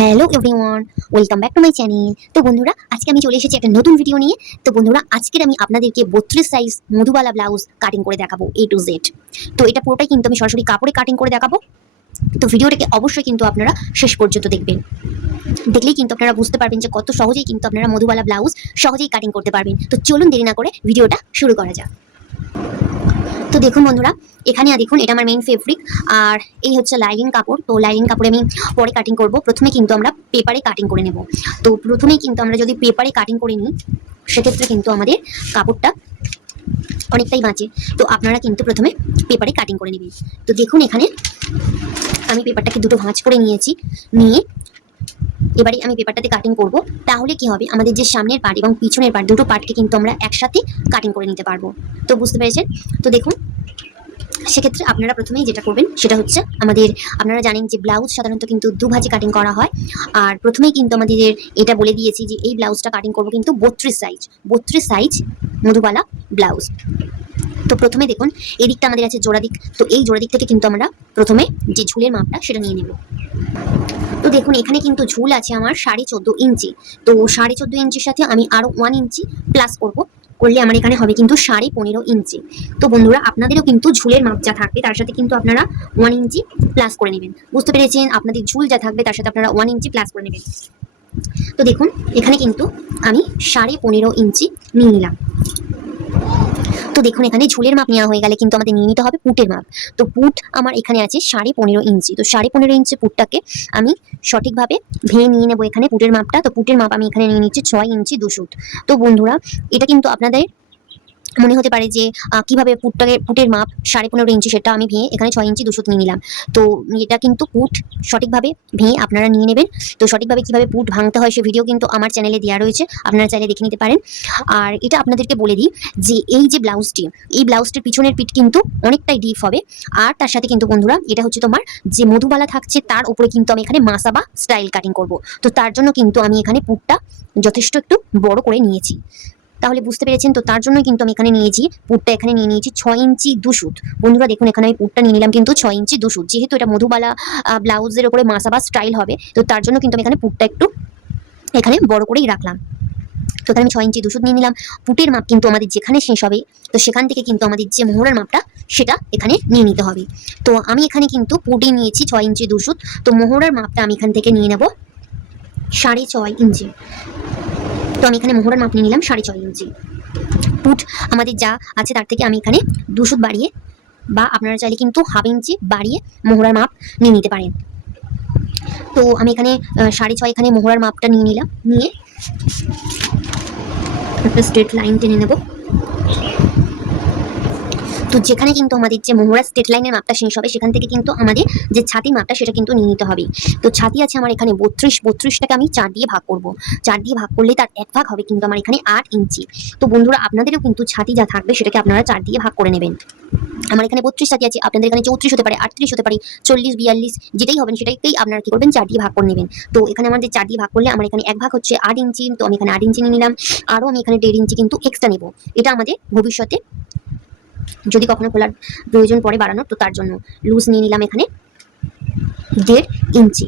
Hello everyone, welcome back to my channel. তো বন্ধুরা, আজকে আমি চলে এসেছি একটা নতুন ভিডিও নিয়ে। তো বন্ধুরা, আজকের আমি আপনাদেরকে 32 সাইজ মধুবালা ব্লাউজ কাটিং করে দেখাবো A to Z। তো এটা পুরোটাই কিন্তু আমি সরাসরি কাপড়ে কাটিং করে দেখাবো। তো ভিডিওটাকে অবশ্যই কিন্তু আপনারা শেষ পর্যন্ত দেখবেন। দেখলেই কিন্তু আপনারা বুঝতে পারবেন যে কত সহজেই কিন্তু আপনারা মধুবালা ব্লাউজ সহজেই কাটিং করতে পারবেন। তো চলুন দেরি না করে ভিডিওটা শুরু করা যাক। তো দেখুন বন্ধুরা, এখানে দেখুন এটা আমার মেইন ফেব্রিক, আর এই হচ্ছে লাইনিং কাপড়। তো লাইনিং কাপড়ে আমি পরে কাটিং করব। প্রথমে কিন্তু আমরা পেপারে কাটিং করে নেব। তো প্রথমেই কিন্তু আমরা যদি পেপারে কাটিং করে নিই, সেক্ষেত্রে কিন্তু আমাদের কাপড়টা অনেকটাই বাঁচে। তো আপনারা কিন্তু প্রথমে পেপারে কাটিং করে নেবেন। তো দেখুন এখানে আমি পেপারটাকে দুটো ভাঁজ করে নিয়েছি। নিয়ে এবারে আমি পেপারটাতে কাটিং করব। তাহলে কি হবে, আমাদের যে সামনের পার্ট এবং পিছনের পার্ট, দুটো পার্টকে কিন্তু আমরা একসাথে কাটিং করে নিতে পারবো। তো বুঝতে পেরেছেন? তো দেখুন, সেক্ষেত্রে আপনারা প্রথমেই যেটা করবেন সেটা হচ্ছে, আপনারা জানেন যে ব্লাউজ সাধারণত কিন্তু দুভাজে কাটিং করা হয়। আর প্রথমেই কিন্তু আমাদের এটা বলে দিয়েছি যে এই ব্লাউজটা কাটিং করবো কিন্তু 32 সাইজ মধুবালা ব্লাউজ। তো প্রথমে দেখুন, এদিকটা আমাদের আছে জোড়া দিক। তো এই জোড়া দিক থেকে কিন্তু আমরা প্রথমে যে ঝুলের মাপটা সেটা নিয়ে নেব। তো দেখুন এখানে কিন্তু ঝুল আছে আমার 14.5 ইঞ্চি। তো 14.5 ইঞ্চির সাথে আমি আরো 1 ইঞ্চি প্লাস করলে আমার এখানে হবে কিন্তু 15.5 ইঞ্চি। তো বন্ধুরা, আপনাদেরও কিন্তু ঝুলের মাপ যা থাকবে তার সাথে কিন্তু আপনারা 1 ইঞ্চি প্লাস করে নেবেন। বুঝতে পেরেছেন? আপনাদের ঝুল যা থাকবে তার সাথে আপনারা 1 ইঞ্চি প্লাস করে নেবেন। তো দেখুন এখানে কিন্তু আমি 15.5 ইঞ্চি নিয়ে নিলাম। তো দেখুন এখানে ঝুলের মাপ নেওয়া হয়ে গেলে কিন্তু আমাদের নিয়ে নিতে হবে পুটের মাপ। তো পুট আমার এখানে আছে 15.5 ইঞ্চি। তো 15.5 ইঞ্চি পুটটাকে আমি সঠিকভাবে ভেঙে নিয়ে নেবো এখানে পুটের মাপটা। তো পুটের মাপ আমি এখানে নিয়ে নিচ্ছি 6 ইঞ্চি 2 সুত। তো বন্ধুরা, এটা কিন্তু আপনাদের মনে হতে পারে যে কিভাবে পুটের মাপ 15.5 ইঞ্চি, সেটা আমি ভেঙে এখানে 6 ইঞ্চি 2 সুত নিয়ে নিলাম। তো এটা কিন্তু পুট সঠিকভাবে ভেঙে আপনারা নিয়ে নেবেন। তো সঠিকভাবে কিভাবে পুট ভাঙতে হয় সে ভিডিও কিন্তু আমার চ্যানেলে দেওয়া রয়েছে, আপনারা চাইলে দেখে নিতে পারেন। আর এটা আপনাদেরকে বলে দিই যে এই যে এই ব্লাউজটির পিছনের পিঠ কিন্তু অনেকটাই ডিপ হবে। আর তার সাথে কিন্তু বন্ধুরা, এটা হচ্ছে তোমার যে মধুবালা থাকছে তার উপরে কিন্তু আমি এখানে মাসাবা স্টাইল কাটিং করব। তো তার জন্য কিন্তু আমি এখানে পুটটা যথেষ্ট একটু বড় করে নিয়েছি। তাহলে বুঝতে পেরেছেন? তো তার জন্যই কিন্তু আমি এখানে নিয়েছি পুটটা, এখানে নিয়ে নিয়েছি 6 ইঞ্চি 2 সুত। বন্ধুরা দেখুন, এখানে আমি পুটটা নিয়ে নিলাম কিন্তু 6 ইঞ্চি 2 সুত। যেহেতু এটা মধুবালা ব্লাউজের উপরে মাসাবা স্টাইল হবে, তো তার জন্য কিন্তু আমি এখানে পুটটা একটু এখানে বড় করেই রাখলাম। তো এখানে আমি 6 ইঞ্চি 2 সুত নিয়ে নিলাম। পুটের মাপ কিন্তু আমাদের যেখানে শেষ হবে, তো সেখান থেকে কিন্তু আমাদের যে মোহরার মাপটা সেটা এখানে নিয়ে নিতে হবে। তো আমি এখানে কিন্তু পুটে নিয়েছি 6 ইঞ্চি 2 সুত। তো মোহরার মাপটা আমি এখান থেকে নিয়ে নেব 6.5 ইঞ্চি। তো আমি এখানে মোহরার মাপ নিয়ে নিলাম 6.5 ইঞ্চি। পুট আমাদের যা আছে তার থেকে আমি এখানে 2 সুত বাড়িয়ে, বা আপনারা চাইলে কিন্তু হাফ ইঞ্চি বাড়িয়ে মোহরার মাপ নিয়ে নিতে পারেন। তো আমি এখানে 6.5 এখানে মোহরার মাপটা নিয়ে নিলাম। নিয়ে একটা স্ট্রেট লাইন টেনে নেব। তো যেখানে কিন্তু আমাদের যে মোহরা স্ট্রেট লাইনের মাপটা শেষ হবে, সেখান থেকে কিন্তু আমাদের যে ছাতি মাপটা সেটা কিন্তু নিয়ে নিতে হবে। তো ছাতি আছে আমার এখানে 32টাকে আমি 4 দিয়ে ভাগ করব। 4 দিয়ে ভাগ করলে তার এক ভাগ হবে কিন্তু আমার এখানে 8 ইঞ্চি। তো বন্ধুরা, আপনাদেরও কিন্তু ছাতি যা থাকবে সেটাকে আপনারা 4 দিয়ে ভাগ করে নেবেন। আমার এখানে 32 ছাতি আছে, আপনাদের এখানে 34 হতে পারে, 38 হতে পারে, 40 42 যেটাই হবেন সেটাকেই আপনারা কি করবেন, 4 দিয়ে ভাগ করে নেবেন। তো এখানে আমাদের 4 দিয়ে ভাগ করলে আমার এখানে এক ভাগ হচ্ছে 8 ইঞ্চি। তো আমি এখানে 8 ইঞ্চি নিয়ে নিলাম। আরও আমি এখানে 1.5 ইঞ্চি কিন্তু এক্সট্রা নেব। এটা আমাদের ভবিষ্যতে যদি কখনো খোলার প্রয়োজন পড়ে বাড়ানোর, তো তার জন্য লুজ নিয়ে নিলাম এখানে 1.5 ইঞ্চি।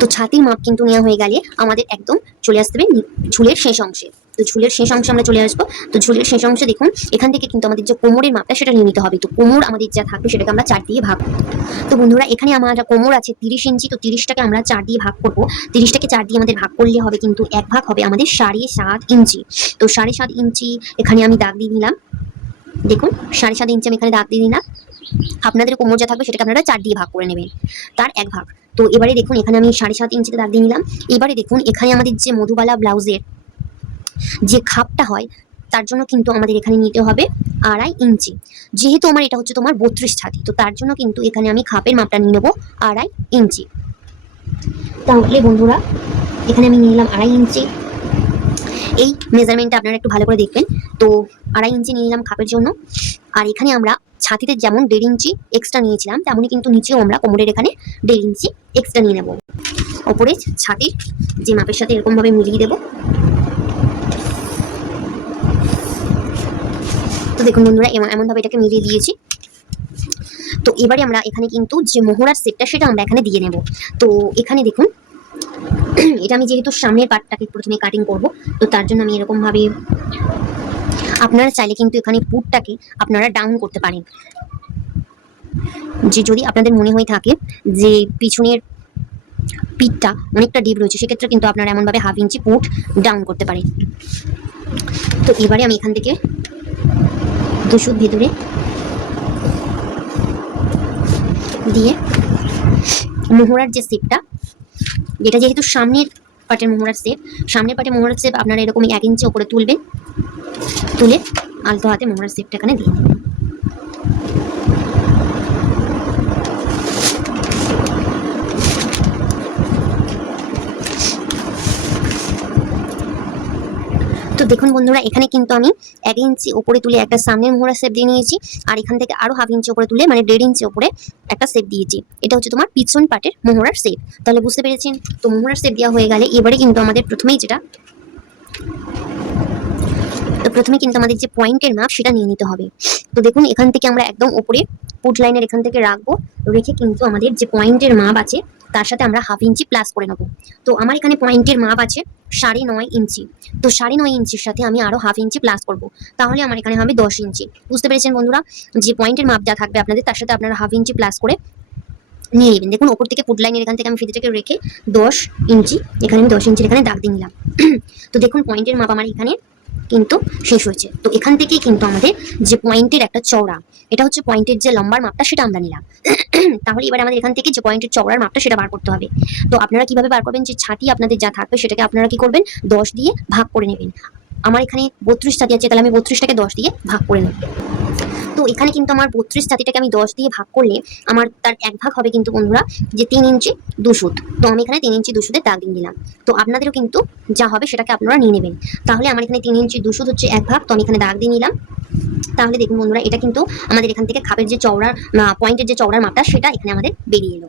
তো ছাতির মাপ কিন্তু নেওয়া হয়ে গেলে আমাদের একদম চলে আসতে হবে ঝুলের শেষ অংশে। তো ঝুলের শেষ অংশে আমরা চলে আসবো। তো ঝুলের শেষ অংশে দেখুন এখান থেকে কিন্তু আমাদের যে কোমরের মাপটা সেটা নিয়ে নিতে হবে। তো কোমর আমাদের যা থাকবে সেটাকে আমরা 4 দিয়ে ভাগ। তো বন্ধুরা, এখানে আমার কোমর আছে 30 ইঞ্চি। তো 30টাকে আমরা 4 দিয়ে ভাগ করবো। 30টাকে 4 দিয়ে আমাদের ভাগ করলে হবে কিন্তু এক ভাগ হবে আমাদের 7.5 ইঞ্চি। তো 7.5 ইঞ্চি এখানে আমি দাগ দিয়ে নিলাম। দেখুন 7.5 ইঞ্চি আমি এখানে দাগ দিয়ে নিলাম। আপনাদের কোমর যা থাকবে সেটাকে আপনারা 4 দিয়ে ভাগ করে নেবেন, তার এক ভাগ। তো এবারে দেখুন এখানে আমি 7.5 ইঞ্চিতে দাগ দিয়ে নিলাম। এবারে দেখুন এখানে আমাদের যে মধুবালা ব্লাউজের যে খাপটা হয়, তার জন্য কিন্তু আমাদের এখানে নিতে হবে 2.5 ইঞ্চি। যেহেতু আমার এটা হচ্ছে তোমার 32 ছাতি, তো তার জন্য কিন্তু এখানে আমি খাপের মাপটা নিয়ে নেবো 2.5 ইঞ্চি। তাহলে বন্ধুরা, এখানে আমি নিয়ে নিলাম 2.5 ইঞ্চি। এই মেজারমেন্টটা আপনারা একটু ভালো করে দেখবেন। তো 2.5 ইঞ্চি নিয়ে নিলাম খাপের জন্য। আর এখানে আমরা ছাতিতে যেমন 1.5 ইঞ্চি এক্সট্রা নিয়েছিলাম, তেমনই কিন্তু নিচেও আমরা কোমরের এখানে 1.5 ইঞ্চি এক্সট্রা নিয়ে নেব। ওপরে ছাতির যে মাপের সাথে এরকমভাবে মিলিয়ে দেব। তো দেখুন বন্ধুরা এমনভাবে এটাকে মিলিয়ে দিয়েছি। তো এবারে আমরা এখানে কিন্তু যে মোহরার সেটটা সেটা আমরা এখানে দিয়ে নেব। তো এখানে দেখুন এটা আমি যেহেতু সামনের পার্টটাকে প্রথমে কাটিং করব, তো তার জন্য আমি এরকম ভাবে, আপনারা চাইলে কিন্তু এখানে পুটটাকে আপনারা ডাউন করতে পারেন। যে যদি আপনাদের মনে হয়ে থাকে যে পিছনের পিঠটা অনেকটা ডিপ রয়েছে, সেক্ষেত্রে কিন্তু আপনারা এমনভাবে 1/2 ইঞ্চি পুট ডাউন করতে পারেন। তো এবারে আমি এখান থেকে 2 সুত ভেতরে দিয়ে মোহরার যে শেপটা, যেটা যেহেতু সামনের পাটের মোহরার শেপ, সামনের পাটের মোহরার শেপ আপনারা এরকমই 1 ইঞ্চি উপরে তুলবেন, তুলে আলতো হাতে মোহরার শেপটা এখানে দিয়ে দেবেন। তো দেখুন বন্ধুরা এখানে কিন্তু আমি 1 ইঞ্চি উপরে তুলে একটা সামনের মোহরার শেপ দিয়ে নিয়েছি, আর এখান থেকে আরো 1/2 ইঞ্চি উপরে তুলে মানে 1.5 ইঞ্চি উপরে একটা শেপ দিয়েছি। এটা হচ্ছে তোমার পিছন পাটের মোহরার শেপ। তাহলে বুঝতে পেরেছেন? তো মোহরার শেপ দেওয়া হয়ে গেলে এবারে কিন্তু আমাদের প্রথমেই আমাদের যে পয়েন্টের মাপ সেটা নিয়ে নিতে হবে। তো দেখুন এখান থেকে আমরা একদম উপরে পুট লাইনের এখান থেকে রাখবো, রেখে কিন্তু আমাদের যে পয়েন্টের মাপ আছে তার সাথে আমরা 1/2 ইঞ্চি প্লাস করে নেবো। তো আমার এখানে পয়েন্টের মাপ আছে 9.5 ইঞ্চি। তো 9.5 ইঞ্চির সাথে আমি আরো 1/2 ইঞ্চি প্লাস করবো, তাহলে আমার এখানে হবে 10 ইঞ্চি। বুঝতে পেরেছেন বন্ধুরা? যে পয়েন্টের মাপ যা থাকবে আপনাদের, তার সাথে আপনারা 1/2 ইঞ্চি প্লাস করে নিয়ে নেবেন। দেখুন ওপর থেকে পুট লাইনের এখান থেকে আমি ফিতেটাকে রেখে 10 ইঞ্চি, এখানে আমি 10 ইঞ্চির এখানে দাগ দিয়ে নিলাম। তো দেখুন পয়েন্টের মাপ আমার এখানে কিন্তু শেষ হয়েছে। তো এখান থেকেই কিন্তু আমাদের যে পয়েন্টের একটা চওড়া, এটা হচ্ছে পয়েন্টের যে লম্বার মাপটা সেটা আমরা নিলাম। তাহলে এবার আমাদের এখান থেকে যে পয়েন্টের চওড়ার মাপটা সেটা বার করতে হবে। তো আপনারা কিভাবে বার করবেন? যে ছাতি আপনাদের যা থাকবে সেটাকে আপনারা কি করবেন, 10 দিয়ে ভাগ করে নেবেন। আমার এখানে 32 ছাতি আছে, তাহলে আমি 32টাকে 10 দিয়ে ভাগ করে নেব। তো এখানে কিন্তু আমার 32 ছাতিটাকে আমি 10 দিয়ে ভাগ করলে আমার তার 1 ভাগ হবে কিন্তু বন্ধুরা যে 3 ইঞ্চি 2 সুত। তো আমি এখানে 3 ইঞ্চি 2 সুতের দাগ দিয়ে দিলাম। তো আপনাদেরও কিন্তু যা হবে সেটাকে আপনারা নিয়ে নেবেন। তাহলে আমার এখানে 3 ইঞ্চি 2 সুত হচ্ছে 1 ভাগ, তো আমি এখানে দাগ দিয়ে নিলাম। তাহলে দেখুন বন্ধুরা এটা কিন্তু আমাদের এখান থেকে খাপের যে চওড়ার পয়েন্টের যে চওড়ার মাপটা সেটা এখানে আমাদের বেরিয়ে এলো।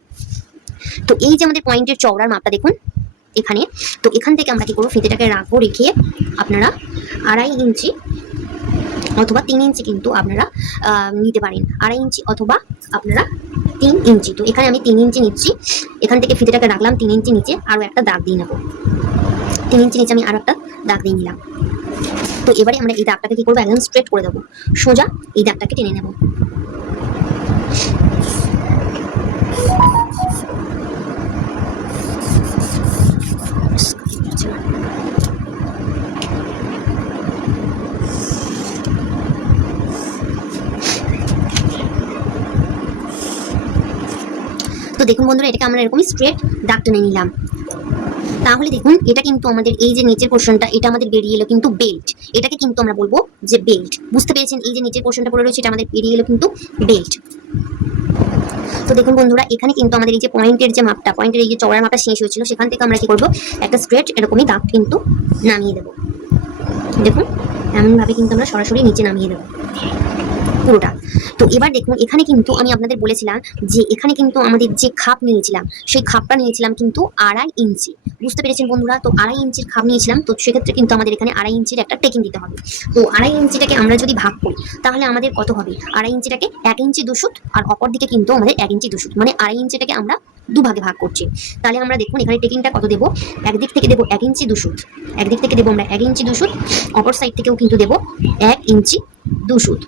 তো এই যে আমাদের পয়েন্টের চওড়ার মাপটা দেখুন এখানে, তো এখান থেকে আমরা কি করবো, ফিতেটাকে রাখবো, রেখে আপনারা 2.5 ইঞ্চি অথবা 3 ইঞ্চি কিন্তু আপনারা নিতে পারেন। 2.5 ইঞ্চি অথবা আপনারা 3 ইঞ্চি। তো এখানে আমি 3 ইঞ্চি নিচ্ছি, এখান থেকে ফিতেটাকে রাখলাম 3 ইঞ্চি নিচে, আরও একটা দাগ দিয়ে নেবো। 3 ইঞ্চি নিচে আমি আরও একটা দাগ দিয়ে নিলাম। তো এবারে আমরা এই দাগটাকে কি করবো, একদম স্ট্রেট করে দেবো, সোজা এই দাগটাকে টেনে নেব। তো দেখুন বন্ধুরা এটাকে আমরা এরকমই স্ট্রেট দাগ টেনে নিলাম। তাহলে দেখুন এটা কিন্তু আমাদের এই যে নিচের পোর্শনটা, এটা আমাদের বেরিয়ে এলো কিন্তু বেল্ট। এটাকে কিন্তু আমরা বলবো যে বেল্ট। বুঝতে পেরেছেন? এই যে নিচের পোর্শনটা পড়ে রয়েছে এটা আমাদের বেরিয়ে এলো কিন্তু বেল্ট। তো দেখুন বন্ধুরা এখানে কিন্তু আমাদের এই যে পয়েন্টের যে মাপটা, পয়েন্টের এই যে চওড়ার মাপটা শেষ হয়েছিল, সেখান থেকে আমরা কি করবো, একটা স্ট্রেট এরকমই দাগ কিন্তু নামিয়ে দেবো। দেখুন এমনভাবে কিন্তু আমরা সরাসরি নিচে নামিয়ে দেবো পুরোটা। তো এবার দেখুন এখানে কিন্তু আমি আপনাদের বলেছিলাম যে এখানে কিন্তু আমাদের যে খাপ নিয়েছিলাম সেই খাপটা নিয়েছিলাম কিন্তু 2.5 ইঞ্চি। বুঝতে পেরেছেন বন্ধুরা? তো 2.5 ইঞ্চির খাপ নিয়েছিলাম, তো সেক্ষেত্রে কিন্তু আমাদের এখানে 2.5 ইঞ্চির একটা টেকিং দিতে হবে। তো 2.5 ইঞ্চিটাকে আমরা যদি ভাগ করি তাহলে আমাদের কত হবে, 2.5 ইঞ্চিটাকে 1 ইঞ্চি 2 সুত, আর অপর দিকে কিন্তু আমাদের 1 ইঞ্চি 2 সুত, মানে 2.5 ইঞ্চিটাকে আমরা 2 ভাগে ভাগ করছি। তাহলে আমরা দেখুন এখানে টেকিংটা কত দেবো, একদিক থেকে দেবো 1 ইঞ্চি 2 সুত, একদিক থেকে দেবো আমরা 1 ইঞ্চি 2 সুত, অপর সাইড থেকেও কিন্তু দেবো 1 ইঞ্চি 2 সুত।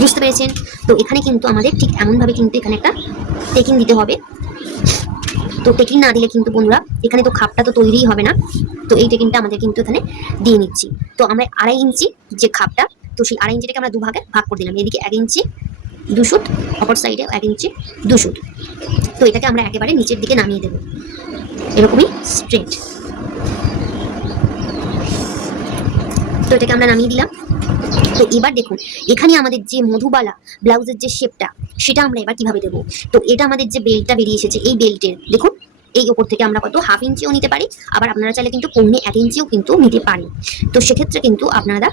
বুঝতে পেরেছেন? তো এখানে কিন্তু আমাদের ঠিক এমনভাবে কিন্তু এখানে একটা টেকিং দিতে হবে। তো টেকিং না দিলে কিন্তু বন্ধুরা এখানে তো খাপটা তো তৈরিই হবে না। তো এই টেকিংটা আমাদের কিন্তু এখানে দিয়ে নিচ্ছি। তো আমরা 2.5 ইঞ্চি যে খাপটা, তো সেই 2.5 ইঞ্চিটাকে আমরা 2 ভাগে ভাগ করে দিলাম। এদিকে 1 ইঞ্চি 2 সুত, অপর সাইডে 1 ইঞ্চি 2 সুত। তো এটাকে আমরা একেবারে নিচের দিকে নামিয়ে দেবো এরকমই স্ট্রেট। তো এটাকে আমরা নামিয়ে দিলাম। তো এবার দেখুন এখানে আমাদের যে মধুবালা ব্লাউজের যে শেপটা সেটা আমরা এবার কিভাবে দেবো। তো এটা আমাদের যে বেল্টটা বেরিয়ে এসেছে, এই বেল্টের দেখুন এই ওপর থেকে আমরা কত 1/2 ইঞ্চিও নিতে পারি, আবার আপনারা চাইলে কিন্তু 1 ইঞ্চিও কিন্তু নিতে পারেন। তো সেক্ষেত্রে কিন্তু আপনারা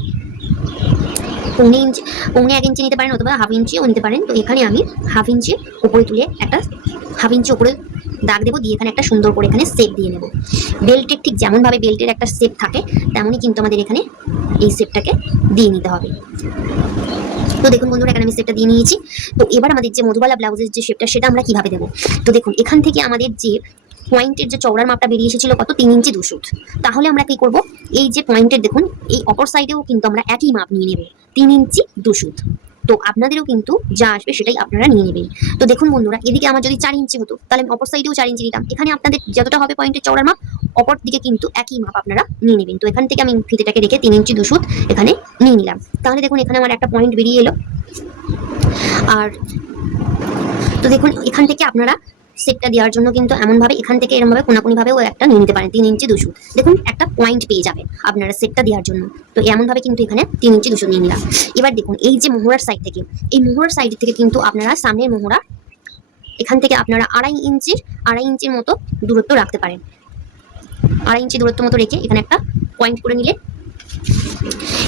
1 ইঞ্চি নিতে পারেন অথবা 1/2 ইঞ্চিও নিতে পারেন। তো এখানে আমি 1/2 ইঞ্চি উপরে তুলে একটা 1/2 ইঞ্চি উপরে দাগ দেবো, দিয়ে এখানে একটা সুন্দর করে এখানে শেপ দিয়ে নেব। বেল্টের ঠিক যেমনভাবে বেল্টের একটা শেপ থাকে তেমনই কিন্তু আমাদের এখানে এই শেপটাকে দিয়ে নিতে হবে। তো দেখুন বন্ধুরা, এখানে আমি শেপটা দিয়ে নিয়েছি। তো এবার আমাদের যে মধুবালা ব্লাউজের যে শেপটা সেটা আমরা কিভাবে দেবো। তো দেখুন এখান থেকে আমাদের যে পয়েন্টের যে চওড়ার মাপটা বেরিয়ে এসেছিল কত, 3 ইঞ্চি 2 সুত। তাহলে আমরা কি করব, এই যে পয়েন্টের দেখুন এই অপর সাইডেও কিন্তু আমরা একই মাপ নিয়ে নেব, 3 ইঞ্চি 2 সুত। তো আপনাদেরও কিন্তু যা আসবে সেটাই আপনারা নিয়ে নেবেন। তো দেখুন বন্ধুরা, এদিকে আমার যদি 4 ইঞ্চি হতো তাহলে আমি অপর সাইডেও 4 ইঞ্চি নিতাম। এখানে আপনাদের যতটা হবে পয়েন্টের চওড়ার মাপ, অপর দিকে কিন্তু একই মাপ আপনারা নিয়ে নেবেন। তো এখান থেকে আমি ফিতেটাকে রেখে 3 ইঞ্চি 2 সুত এখানে নিয়ে নিলাম। তাহলে দেখুন এখানে আমার একটা পয়েন্ট বেরিয়ে এলো। আর তো দেখুন এখান থেকে আপনারা শেপটা দেওয়ার জন্য কিন্তু এমনভাবে এখান থেকে এরকমভাবে কোনাকুনিভাবেও একটা নিয়ে নিতে পারেন, 3 ইঞ্চি 2 সুত। দেখুন একটা পয়েন্ট পেয়ে যাবেন আপনারা শেপটা দেওয়ার জন্য। তো এমনভাবে কিন্তু এখানে 3 ইঞ্চি 2 সুত নিয়ে নিলাম। এবার দেখুন এই যে মোহরার সাইড থেকে, এই মোহরার সাইড থেকে কিন্তু আপনারা সামনের মোহরা এখান থেকে আপনারা 2.5 ইঞ্চির মতো দূরত্ব রাখতে পারেন। 2.5 ইঞ্চি দূরত্ব মতো রেখে এখানে একটা পয়েন্ট করে নিলে,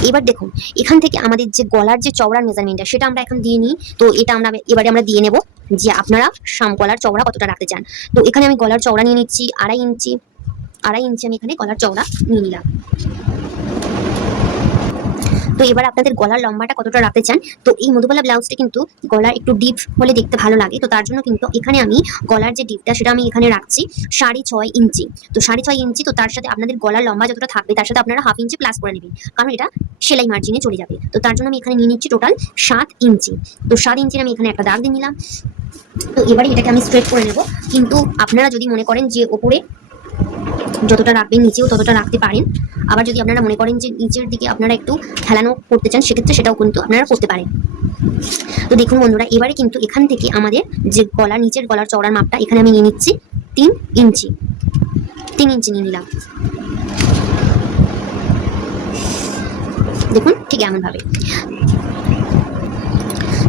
এবার দেখুন এখান থেকে আমাদের যে গলার যে চওড়ার মেজারমেন্টটা সেটা আমরা এখন দিয়ে নিই। তো এটা আমরা এবারে আমরা দিয়ে নেব যে আপনারা গলার চওড়া কতটা রাখতে চান। তো এখানে আমি গলার চওড়া নিয়ে নিচ্ছি 2.5 ইঞ্চি। 2.5 ইঞ্চি আমি এখানে গলার চওড়া নিয়ে নিলাম। তো এবার আপনাদের গলার লম্বাটা কতটা রাখতে চান। তো এই মধুবালা ব্লাউজটা কিন্তু গলা একটু ডিপ হলে দেখতে ভালো লাগে। তো তার জন্য কিন্তু এখানে আমি গলার যে ডিপটা সেটা আমি এখানে রাখছি 6.5 ইঞ্চি। তো 6.5 ইঞ্চি, তো তার সাথে আপনাদের গলার লম্বা যতটা থাকবে তার সাথে আপনারা 1/2 ইঞ্চি প্লাস করে নেবেন, কারণ এটা সেলাই মার্জিনে চলে যাবে। তো তার জন্য আমি এখানে নিয়ে নিচ্ছি টোটাল 7 ইঞ্চি। তো 7 ইঞ্চির আমি এখানে একটা দাগ দিয়ে নিলাম। তো এবারে এটাকে আমি স্ট্রেট করে নেব। কিন্তু আপনারা যদি মনে করেন যে ওপরে যতটা রাখবেন নিচেও ততটা রাখতে পারেন। আবার যদি আপনারা মনে করেন যে নিচের দিকে আপনারা একটু খেলানো করতে চান সেক্ষেত্রে সেটাও কিন্তু আপনারা করতে পারেন। তো দেখুন বন্ধুরা, এবারে কিন্তু এখান থেকে আমাদের যে গলার নিচের গলার চওড়ার মাপটা এখানে আমি নিয়ে নিচ্ছি 3 ইঞ্চি। 3 ইঞ্চি নিয়ে নিলাম। দেখুন ঠিক এমনভাবে।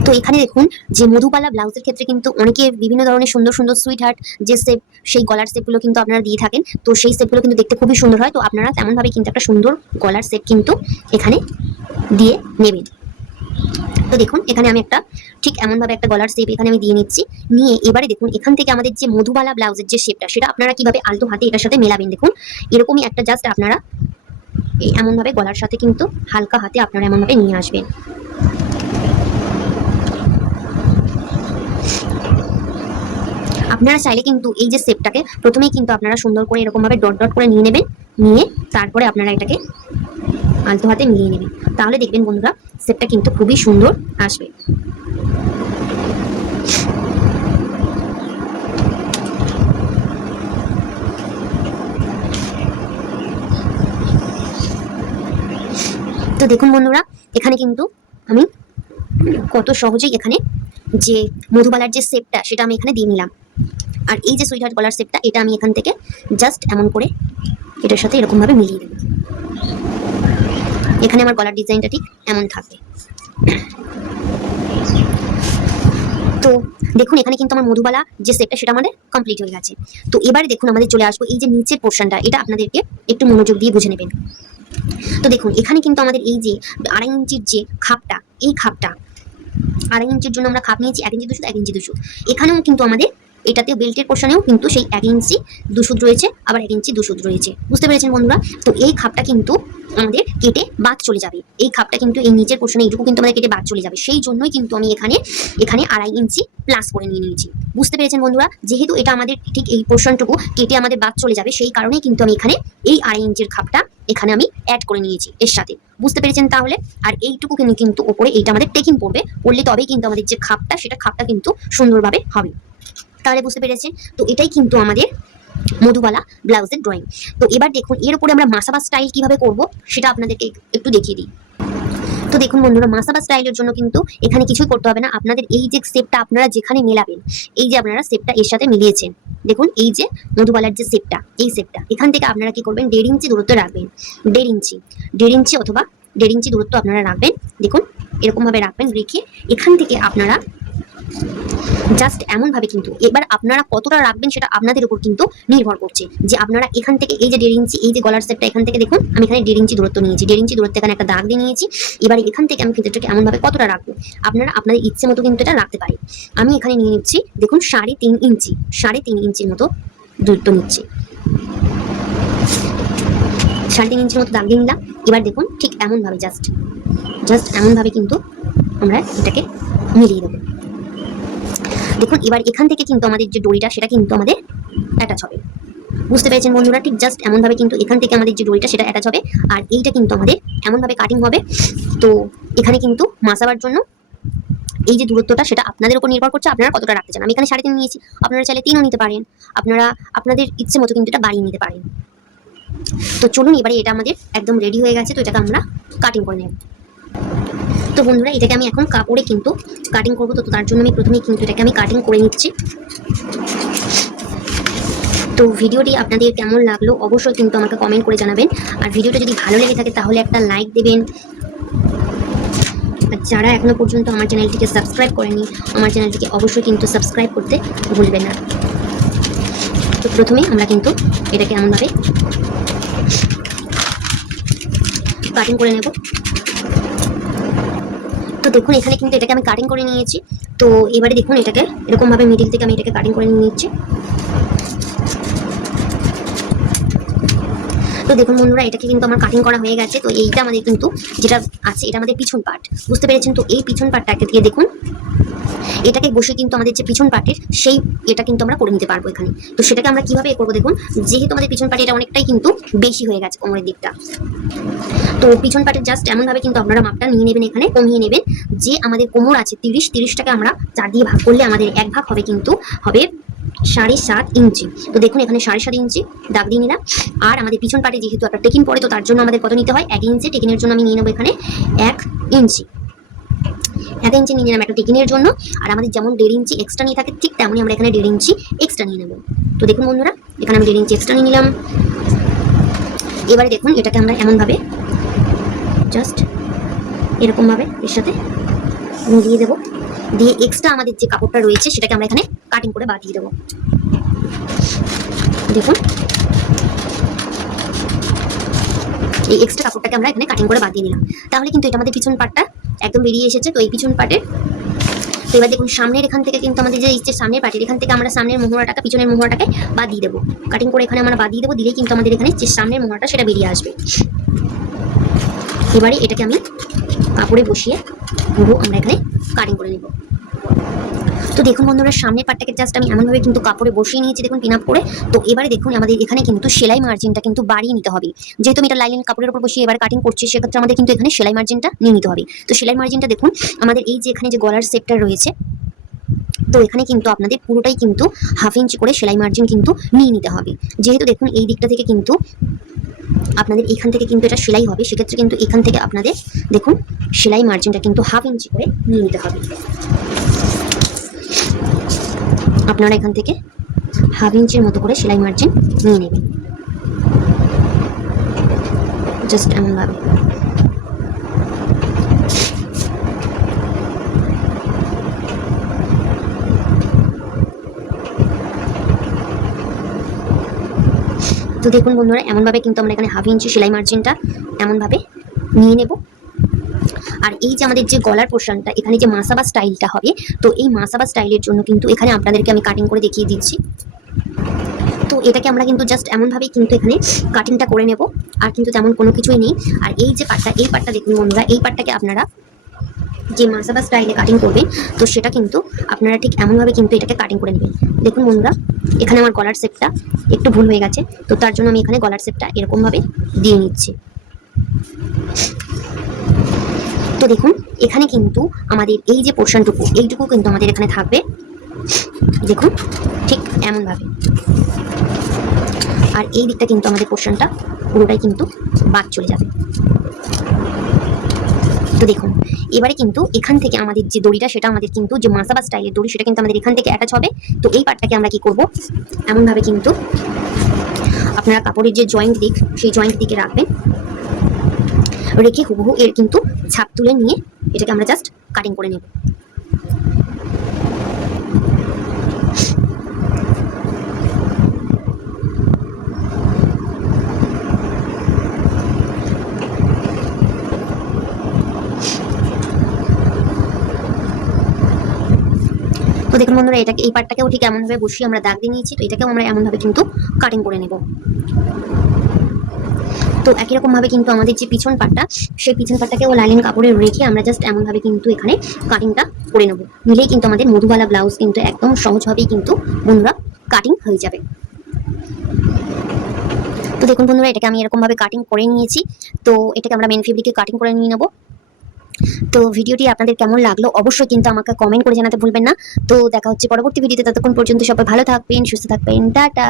তো এখানে দেখুন যে মধুবালা ব্লাউজের ক্ষেত্রে কিন্তু অনেকে বিভিন্ন ধরনের সুন্দর সুন্দর সুইট হার্ট যে শেপ, সেই গলার শেপগুলো কিন্তু আপনারা দিয়ে থাকেন। তো সেই শেপগুলো কিন্তু দেখতে খুবই সুন্দর হয়। তো আপনারা তেমনভাবে কিন্তু একটা সুন্দর গলার শেপ কিন্তু এখানে দিয়ে নেবেন। তো দেখুন এখানে আমি একটা ঠিক এমনভাবে একটা গলার শেপ এখানে আমি দিয়ে নিচ্ছি। নিয়ে এবারে দেখুন এখান থেকে আমাদের যে মধুবালা ব্লাউজের যে শেপটা সেটা আপনারা কিভাবে আলতো হাতে এটার সাথে মেলাবেন। দেখুন এরকমই একটা জাস্ট আপনারা এই এমনভাবে গলার সাথে কিন্তু হালকা হাতে আপনারা এমনভাবে নিয়ে আসবেন। আপনারা চাইলে কিন্তু এই যে শেপটাকে প্রথমেই কিন্তু আপনারা সুন্দর করে এরকম ভাবে ডট ডট করে নিয়ে নেবেন, নিয়ে তারপরে আপনারা এটাকে আলতো হাতে মিলিয়ে নেবেন। তাহলে দেখবেন বন্ধুরা শেপটা কিন্তু খুবই সুন্দর আসবে। তো দেখুন বন্ধুরা, এখানে কিন্তু আমি কত সহজেই এখানে যে মধুবালার যে শেপটা সেটা আমি এখানে দিয়ে নিলাম। আর এই যে সুইটহার্ট গলার শেপটা এটা আমি এখান থেকে জাস্ট এমন করে এটার সাথে এরকম ভাবে মিলিয়ে দেব। এখানে আমার গলার ডিজাইনটা ঠিক এমন থাকবে। তো দেখুন এখানে কিন্তু আমার মধুবালা যে শেপটা সেটা আমাদের কমপ্লিট হয়ে গেছে। তো এবারে দেখুন আমাদের চলে আসবো এই যে নিচের পোর্শনটা, এটা আপনাদেরকে একটু মনোযোগ দিয়ে বুঝে নেবেন। তো দেখুন এখানে কিন্তু আমাদের এই যে 2.5 ইঞ্চির যে খাপটা, এই খাপটা 2.5 ইঞ্চির জন্য আমরা খাপ নিয়েছি 1 ইঞ্চি 2 সুত, 1 ইঞ্চি 2 সুত। এখানেও কিন্তু আমাদের এটাতে বেল্টের পোর্শনেও কিন্তু সেই 1 ইঞ্চি 2 সুত রয়েছে, আবার 1 ইঞ্চি 2 সুত রয়েছে। বুঝতে পেরেছেন বন্ধুরা? তো এই খাপটা কিন্তু আমাদের কেটে বাদ চলে যাবে। এই খাপটা কিন্তু এই নিচের পোর্শনে এইটুকু কিন্তু আমাদের কেটে বাদ চলে যাবে। সেই জন্যই কিন্তু আমি এখানে 2.5 ইঞ্চি প্লাস করে নিয়ে নিয়েছি। বুঝতে পেরেছেন বন্ধুরা? যেহেতু এটা আমাদের ঠিক এই পোর্শনটুকু কেটে আমাদের বাদ চলে যাবে, সেই কারণেই কিন্তু আমি এখানে এই 2.5 ইঞ্চির খাপটা এখানে আমি অ্যাড করে নিয়েছি এর সাথে। বুঝতে পেরেছেন তাহলে? আর এইটুকু কিন্তু ওপরে এইটা আমাদের টেকিং পড়বে, পড়লে তবেই কিন্তু আমাদের যে খাপটা সেটা খাপটা কিন্তু সুন্দরভাবে হবে। তাহলে বুঝতে পেরেছেন? তো এটাই কিন্তু আমাদের মধুবালা ব্লাউজের ড্রয়িং। তো এবার দেখুন এর উপরে আমরা মাসাবা স্টাইল কিভাবে করব সেটা আপনাদেরকে একটু দেখিয়ে দিই। তো দেখুন বন্ধুরা, মাসাবা স্টাইলের জন্য কিন্তু এখানে কিছুই করতে হবে না। আপনাদের এই যে শেপটা আপনারা যেখানে মেলাবেন, এই যে আপনারা শেপটা এর সাথে মিলিয়েছেন, দেখুন এই যে মধুবালার যে শেপটা, এই শেপটা এখান থেকে আপনারা কি করবেন 1.5 ইঞ্চি দূরত্ব রাখবেন। 1.5 ইঞ্চি অথবা 1.5 ইঞ্চি দূরত্ব আপনারা রাখবেন। দেখুন এরকম ভাবে রাখবেন, রেখে এখান থেকে আপনারা জাস্ট এমনভাবে কিন্তু এবার আপনারা কতটা রাখবেন সেটা আপনাদের উপর কিন্তু নির্ভর করছে, যে আপনারা এখান থেকে এই যে 1.5 ইঞ্চি এই যে গলার সেটটা এখান থেকে দেখুন আমি এখানে 1.5 ইঞ্চি দূরত্ব নিয়েছি, 1.5 ইঞ্চি দূরত্বে এখানে একটা দাগ দিয়ে নিয়েছি। এবার এখান থেকে আমি কিন্তু এটাকে এমনভাবে কতটা রাখবো আপনারা আপনাদের ইচ্ছে মতো কিন্তু এটা রাখতে পারেন। আমি এখানে নিয়ে নিচ্ছি দেখুন 3.5 ইঞ্চি, 3.5 ইঞ্চির মতো দূরত্ব নিচ্ছি, 3.5 ইঞ্চির মতো দাগ দিয়ে নিলাম। এবার দেখুন ঠিক এমনভাবে জাস্ট এমনভাবে কিন্তু আমরা এটাকে মিলিয়ে দেবো। দেখুন এবার এখান থেকে কিন্তু আমাদের যে দড়িটা সেটা কিন্তু আমাদের অ্যাটাচ হবে, বুঝতে পেরেছেন বন্ধুরা? ঠিক জাস্ট এমনভাবে কিন্তু এখান থেকে আমাদের যে দড়িটা সেটা অ্যাটাচ হবে, আর এইটা কিন্তু আমাদের এমনভাবে কাটিং হবে। তো এখানে কিন্তু মাসাবার জন্য এই যে দূরত্বটা সেটা আপনাদের উপর নির্ভর করছে, আপনারা কতটা রাখতে চান। আমি এখানে 3.5 নিয়েছি, আপনারা চাইলে 3ও নিতে পারেন, আপনারা আপনাদের ইচ্ছে মতো কিন্তু এটা বাড়িয়ে নিতে পারেন। তো চলুন এবারে এটা আমাদের একদম রেডি হয়ে গেছে, তো এটাকে আমরা কাটিং করে নেব। তো বন্ধুরা এটাকে আমি এখন কাপড়ে কিন্তু কাটিং করবো, তো তার জন্য আমি প্রথমেই কিন্তু এটাকে আমি কাটিং করে নিচ্ছি। তো ভিডিওটি আপনাদের কেমন লাগলো অবশ্যই কিন্তু আমাকে কমেন্ট করে জানাবেন, আর ভিডিওটা যদি ভালো লেগে থাকে তাহলে একটা লাইক দেবেন। আর যারা এখনো পর্যন্ত আমার চ্যানেলটিকে সাবস্ক্রাইব করেনি আমার চ্যানেলটিকে অবশ্যই কিন্তু সাবস্ক্রাইব করতে ভুলবেন না। তো প্রথমে আমরা কিন্তু এটাকে এমনভাবে কাটিং করে নেব। তো দেখুন এখানে কিন্তু এটাকে আমি কাটিং করে নিয়েছি। তো এবারে দেখুন এটাকে এরকমভাবে মিডিল থেকে আমি এটাকে কাটিং করে নিচ্ছি। তো দেখুন বন্ধুরা এটাকে কিন্তু আমার কাটিং করা হয়ে গেছে। তো এইটা আমাদের কিন্তু যেটা আছে এটা আমাদের পিছন পার্ট, বুঝতে পেরেছেন? তো এই পিছন পার্টটাকে দিয়ে দেখুন এটাকে বসে কিন্তু আমাদের যে পিছন পার্টের সেই এটা কিন্তু আমরা করে নিতে পারবো এখানে। তো সেটাকে আমরা কিভাবে করবো দেখুন, যেহেতু আমাদের পিছন পার্ট এটা অনেকটাই কিন্তু বেশি হয়ে গেছে কোমরের দিকটা, তো পিছন পার্টের জাস্ট এমনভাবে কিন্তু আপনারা মাপটা নিয়ে নেবেন, এখানে কমিয়ে নেবেন। যে আমাদের কোমর আছে 30টাকে আমরা 4 দিয়ে ভাগ করলে আমাদের 1 ভাগ হবে কিন্তু হবে 7.5 ইঞ্চি। তো দেখুন এখানে 7.5 ইঞ্চি দাগ দিয়ে নিলাম। আর আমাদের পিছন পাটে যেহেতু একটা টেকিন পড়ে, তো তার জন্য আমাদের কত নিতে হয় 1 ইঞ্চি। টেকিনের জন্য আমি নিয়ে নেবো এখানে 1 ইঞ্চি, 1 ইঞ্চি নিয়ে নিলাম একটা টেকিনের জন্য। আর আমাদের যেমন 1.5 ইঞ্চি এক্সট্রা নিয়ে থাকে ঠিক তেমনই আমরা এখানে 1.5 ইঞ্চি এক্সট্রা নিয়ে নেবো। তো দেখুন বন্ধুরা এখানে আমি 1.5 ইঞ্চি এক্সট্রা নিয়ে নিলাম। এবারে দেখুন এটাকে আমরা এমনভাবে জাস্ট এরকমভাবে এর সাথে মিলিয়ে দেবো, দিয়ে এক্সট্রা আমাদের যে কাপড়টা রয়েছে সেটাকে আমরা এখানে কাটিং করে বাদ দিয়ে দেবো। দেখুন এই এক্সট্রা কাপড়টাকে আমরা এখানে কাটিং করে বাদ দিয়ে দিলাম, তাহলে কিন্তু এটা আমাদের পিছন পাটটা একদম বেরিয়ে এসেছে। তো এই পিছন পাটের তো এবার দেখুন সামনের এখান থেকে কিন্তু আমাদের যে সামনের পাটের এখান থেকে আমরা সামনের মোহরাটাকে পিছনের মোহরাটাকে বাদ দিয়ে দেবো, কাটিং করে এখানে আমরা বাদ দিয়ে দেবো, দিলেই কিন্তু আমাদের এখানে যে সামনের মোহরাটা সেটা বেরিয়ে আসবে। এবারে এটাকে আমি কাপড়ে বসিয়ে পুরো আমরা এখানে কাটিং করে নেব। তো দেখুন বন্ধুরা সামনের পাটটাকে জাস্ট আমি এমনভাবে কিন্তু কাপড়ে বসিয়ে নিয়েছি দেখুন পিন আপ করে। তো এবারে দেখুন আমাদের এখানে কিন্তু সেলাই মার্জিনটা কিন্তু বাড়িয়ে নিতে হবে, যেহেতু আমি এটা লাইন কাপড়ের উপর বসিয়ে এবার কাটিং করছি সেক্ষেত্রে আমাদের কিন্তু এখানে সেলাই মার্জিনটা নিয়ে নিতে হবে। তো সেলাই মার্জিনটা দেখুন আমাদের এই যে এখানে যে গলার সেটটা রয়েছে, তো এখানে কিন্তু আপনাদের পুরোটাই কিন্তু 1/2 ইঞ্চি করে সেলাই মার্জিন কিন্তু নিয়ে নিতে হবে। যেহেতু দেখুন এই দিকটা থেকে কিন্তু আপনাদের এখান থেকে কিন্তু এটা সেলাই হবে, সেক্ষেত্রে কিন্তু এখান থেকে আপনাদের দেখুন সেলাই মার্জিনটা কিন্তু 1/2 ইঞ্চি করে নিয়ে নিতে হবে। আপনারা এখান থেকে 1/2 ইঞ্চির মতো করে সেলাই মার্জিন নিয়ে নেবেন, জাস্ট এমনভাবে। তো দেখুন বন্ধুরা এমনভাবে কিন্তু আমরা এখানে 1/2 ইঞ্চি সেলাই মার্জিনটা এমনভাবে নিয়ে নেব। আর এই যে আমাদের যে গলার পোর্শনটা এখানে যে মাসাবা স্টাইলটা হবে, তো এই মাসাবা স্টাইলের জন্য কিন্তু এখানে আপনাদেরকে আমি কাটিং করে দেখিয়ে দিচ্ছি। তো এটাকে আমরা কিন্তু জাস্ট এমনভাবেই কিন্তু এখানে কাটিংটা করে নেব, আর কিন্তু তেমন কোনো কিছুই নেই। আর এই যে পাটটা এই পাটটা দেখুন বন্ধুরা, এই পাটটাকে আপনারা যে মাসাবা স্টাইলে কাটিং করবেন তো সেটা কিন্তু আপনারা ঠিক এমনভাবে কিন্তু এটাকে কাটিং করে নেবেন। দেখুন বন্ধুরা এখানে আমার গলার শেপটা একটু ভুল হয়ে গেছে, তো তার জন্য আমি এখানে গলার শেপটা এরকমভাবে দিয়ে নিচ্ছি। তো দেখুন এখানে কিন্তু আমাদের এই যে পোর্শনটুকু এইটুকু কিন্তু আমাদের এখানে থাকবে, দেখুন ঠিক এমনভাবে। আর এই দিকটা কিন্তু আমাদের পোর্শনটা পুরোটাই কিন্তু বাদ চলে যাবে। তো দেখুন এবারে কিন্তু এখান থেকে আমাদের যে দড়িটা সেটা আমাদের কিন্তু যে মাসাবা স্টাইলের দড়ি সেটা কিন্তু আমাদের এখান থেকে অ্যাটাচ হবে। তো এই পার্টটাকে আমরা কি করব এমনভাবে কিন্তু আপনারা কাপড়ের যে জয়েন্ট দিক সেই জয়েন্ট দিকে রাখবেন, রেখে হুবহু এর কিন্তু ছাপ তুলে নিয়ে এটাকে আমরা জাস্ট কাটিং করে নেব। তো দেখুন বন্ধুরা, এটাকে এই পার্টটাকেও ঠিক এমনভাবে বসিয়ে আমরা দাগ দিয়ে নিয়েছি। তো এটাকেও আমরা এমনভাবে কিন্তু কাটিং করে নেব। তো একই রকম ভাবে কিন্তু আমাদের যে পিছন পাটটা, সেই পিছন পাটটাকেও লাইলিন কাপড়ে রেখে আমরা জাস্ট এমনভাবে কিন্তু এখানে কাটিংটা করে নেব। নিলেই কিন্তু আমাদের মধুবালা ব্লাউজ কিন্তু একদম সহজভাবেই কিন্তু বন্ধুরা কাটিং হয়ে যাবে। তো দেখুন বন্ধুরা, এটাকে আমি এরকম ভাবে কাটিং করে নিয়েছি। তো এটাকে আমরা মেন ফেব্রিকে কাটিং করে নিয়ে নেবো। তো ভিডিওটি আপনাদের কেমন লাগলো অবশ্যই কিন্তু আমাকে কমেন্ট করে জানাতে ভুলবেন না। তো দেখা হচ্ছে পরবর্তী ভিডিওতে, ততক্ষণ পর্যন্ত সবাই ভালো থাকবেন, সুস্থ থাকবেন, টাটা।